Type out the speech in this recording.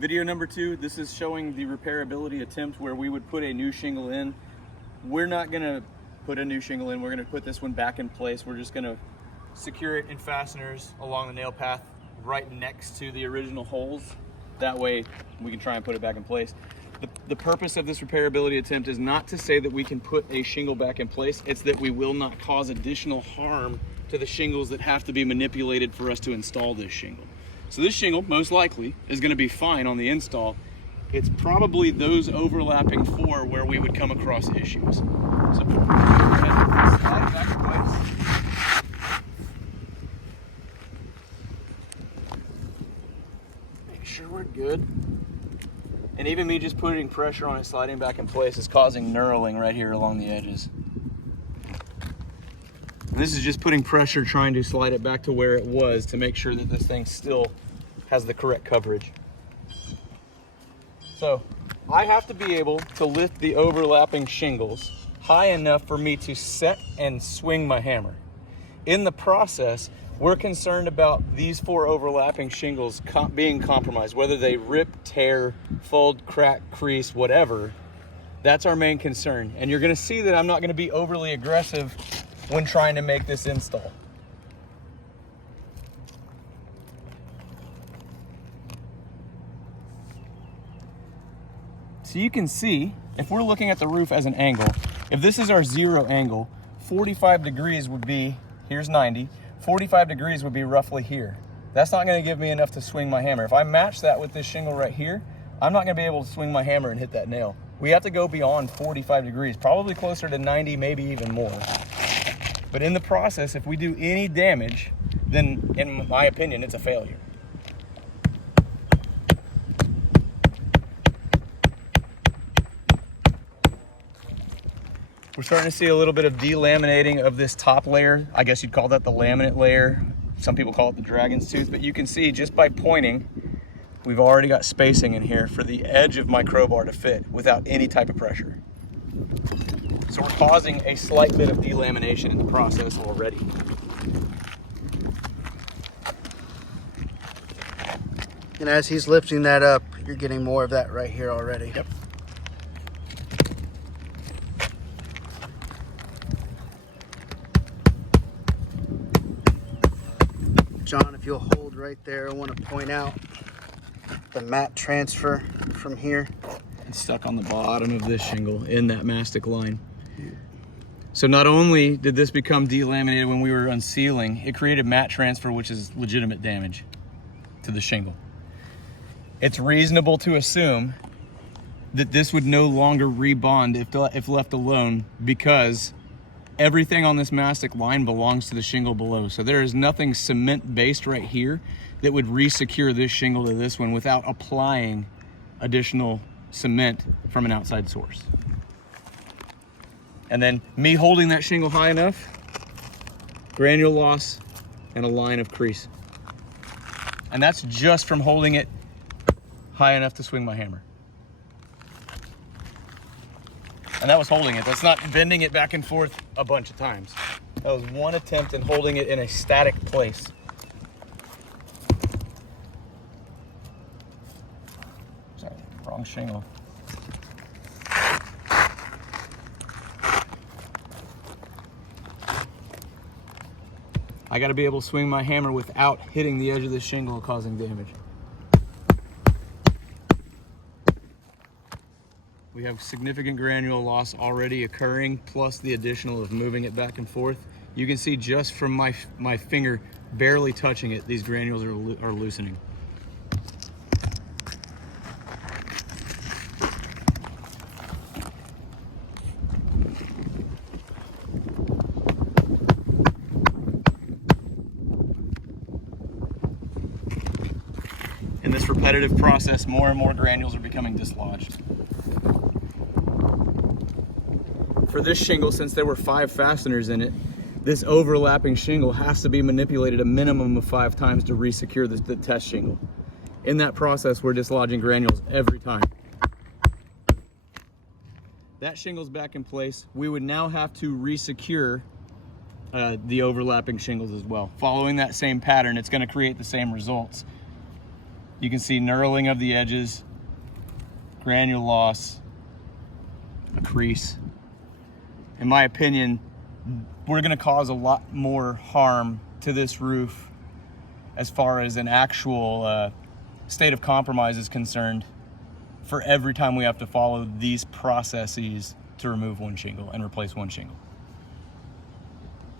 Video number 2, this is showing the repairability attempt where we would put a new shingle in. We're not gonna put a new shingle in, we're gonna put this one back in place. We're just gonna secure it in fasteners along the nail path right next to the original holes. That way we can try and put it back in place. The purpose of this repairability attempt is not to say that we can put a shingle back in place, it's that we will not cause additional harm to the shingles that have to be manipulated for us to install this shingle. So this shingle, most likely, is gonna be fine on the install. It's probably those overlapping 4 where we would come across issues. So, slide it back in place. Make sure we're good. And even me just putting pressure on it, sliding back in place, is causing knurling right here along the edges. And this is just putting pressure, trying to slide it back to where it was to make sure that this thing still has the correct coverage. So I have to be able to lift the overlapping shingles high enough for me to set and swing my hammer. In the process, we're concerned about these 4 overlapping shingles being compromised, whether they rip, tear, fold, crack, crease, whatever. That's our main concern. And you're gonna see that I'm not gonna be overly aggressive when trying to make this install. So you can see, if we're looking at the roof as an angle, if this is our 0 angle, 45 degrees would be, here's 90, 45 degrees would be roughly here. That's not gonna give me enough to swing my hammer. If I match that with this shingle right here, I'm not gonna be able to swing my hammer and hit that nail. We have to go beyond 45 degrees, probably closer to 90, maybe even more. But in the process, if we do any damage, then in my opinion, it's a failure. We're starting to see a little bit of delaminating of this top layer. I guess you'd call that the laminate layer. Some people call it the dragon's tooth, but you can see just by pointing, we've already got spacing in here for the edge of my crowbar to fit without any type of pressure. So we're causing a slight bit of delamination in the process already. And as he's lifting that up, you're getting more of that right here already. Yep. John, if you'll hold right there, I want to point out the mat transfer from here. It's stuck on the bottom of this shingle in that mastic line. So not only did this become delaminated when we were unsealing, it created mat transfer, which is legitimate damage to the shingle. It's reasonable to assume that this would no longer rebond if left alone, because everything on this mastic line belongs to the shingle below. So there is nothing cement based right here that would re-secure this shingle to this one without applying additional cement from an outside source. And then me holding that shingle high enough, granule loss and a line of crease. And that's just from holding it high enough to swing my hammer. And that was holding it. That's not bending it back and forth a bunch of times. That was one attempt in holding it in a static place. Sorry, wrong shingle. I gotta be able to swing my hammer without hitting the edge of the shingle and causing damage. We have significant granule loss already occurring, plus the additional of moving it back and forth. You can see just from my finger barely touching it, these granules are loosening. In this repetitive process, more and more granules are becoming dislodged. For this shingle, since there were 5 fasteners in it, this overlapping shingle has to be manipulated a minimum of 5 times to re-secure the test shingle. In that process, we're dislodging granules every time. That shingle's back in place. We would now have to re-secure the overlapping shingles as well. Following that same pattern, it's going to create the same results. You can see knurling of the edges, granule loss, a crease. In my opinion, we're gonna cause a lot more harm to this roof as far as an actual state of compromise is concerned for every time we have to follow these processes to remove one shingle and replace one shingle.